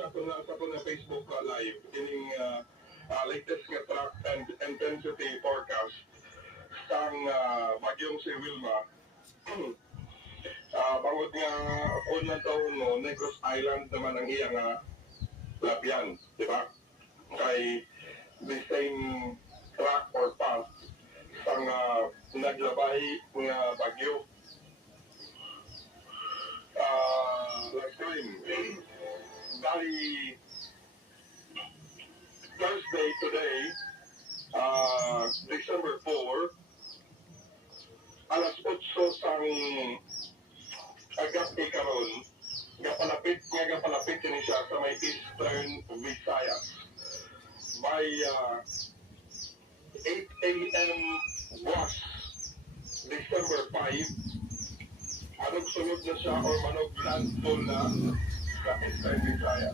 sa ko na Facebook live ining latest nga track and intensity forecast sang bagyong si Wilma. Bangod nga unang taon no, Negros Island naman ang iyang labian, di ba? Kay the same track or path sang naglabay nga bagyo. Last time, bali Thursday today, December 4, alas 8 sang agapi karon, gapalapit kini siya sa may Eastern Visayas. By 8 a.m. was December 5, manog sunod na siya or manog landfall na sa Eastern Visayas.